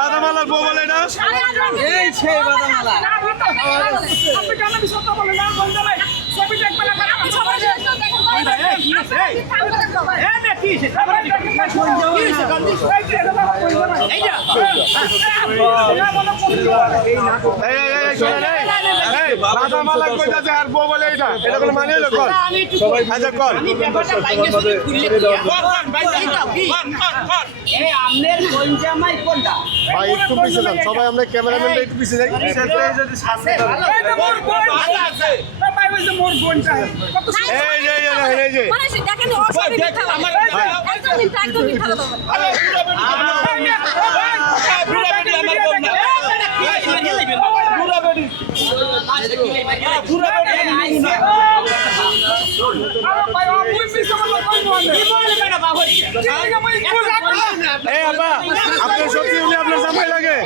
বাদামালার বউ বলে না এই সেই বাদামালা আপনি কেন বিশ্বস্ত বলেন না বলতে ভাই ছবিটা একবার আপনি সবাই বাদামালা কইতাছে আর বউ বলে এটা এটা কোনো মানে হলো কর সবাই আচ্ছা কর আমি ব্যাপারটা লাইনে শুনে খুললে এই আমনের গঞ্জামাই কোনটা ভাই একটু পিছে যান সবাই আমরা ক্যামেরাম্যান একটু পিছে যাই যদি সামনে এই যে মোর বোন আছে ভাই বলছে মোর বোন চাই কত এই যে মানে দেখেন ও সবই মিথ্যা আমার একদম মিথ্যা কথা বলে আপনার সত্যি আপনার জামাই লাগে